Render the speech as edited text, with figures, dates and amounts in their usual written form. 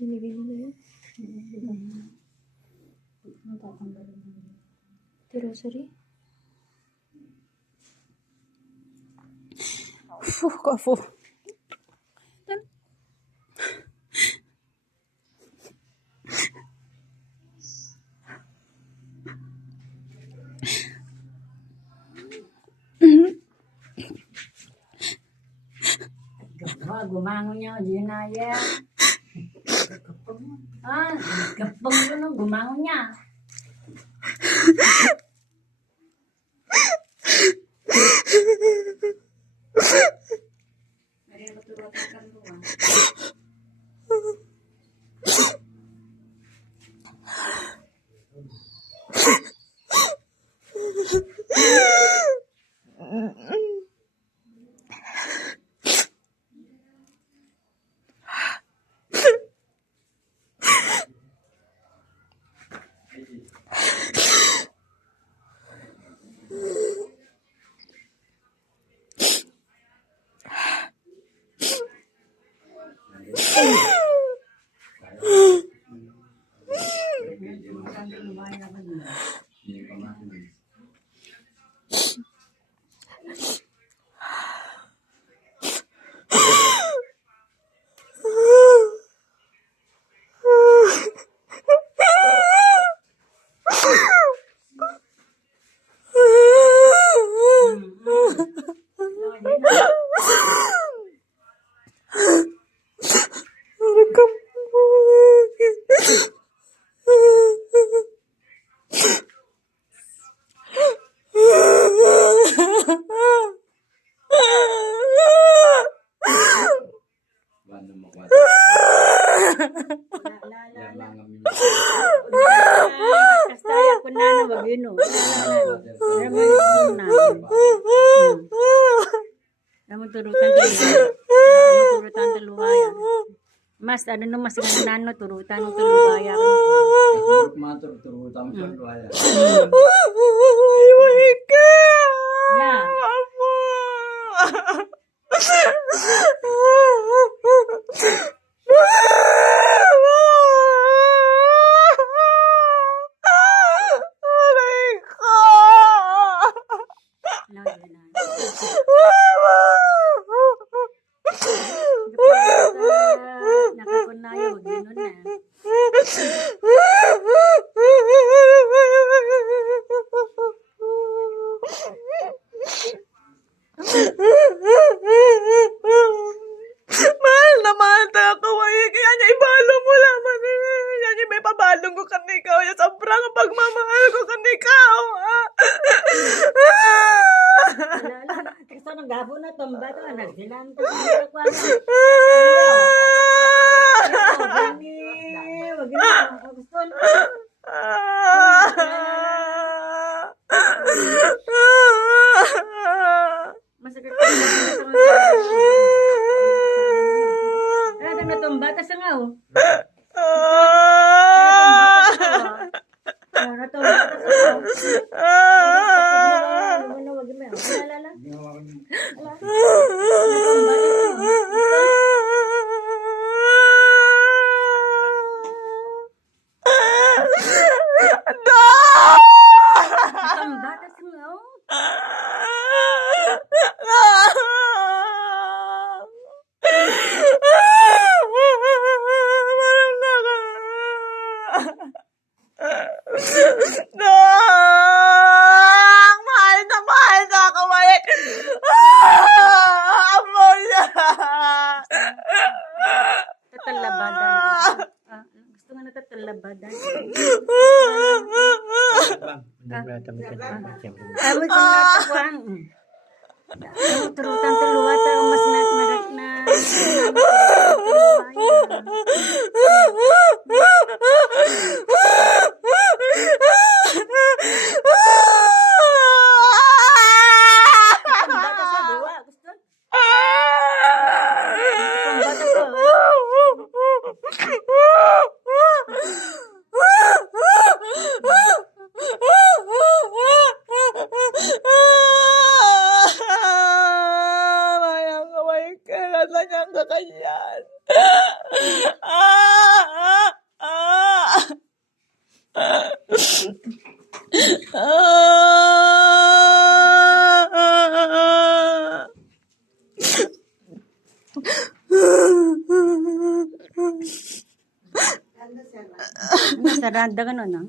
Binigay mo na yan? Ito rosary? Kafu. Gumangon niya, Jinaya. Kapag yun, gumangon niya. Maria, paturutan ka doon. Kastaya ko na na magino. Namun turutan talubaya. Mas ano no mas nano turutan ng talubaya. Matur turutan talubaya. Oh my God! Yeah. Nakakunaya, wag yun na. Mahal na mahal ta ako. Kaya niya ibalo mo lamang. Kaya niya may pabalong ko kanikaw. Sobrang pagmamahal ko kanikaw. Kasi nang gabo na tomba to, nagsilang to. Wag yun na. Gusto na. Masakit ko. Ano na tomba? Tas nga oh. Mahal na ako. Amor niya. Tatalabadan. Gusto nga na tatalabadan. Tawag sa natakuan. Turutan taluwata mas narak na. Mayang kaway ka. Kanya kakayan. Saranda ka nun, ah.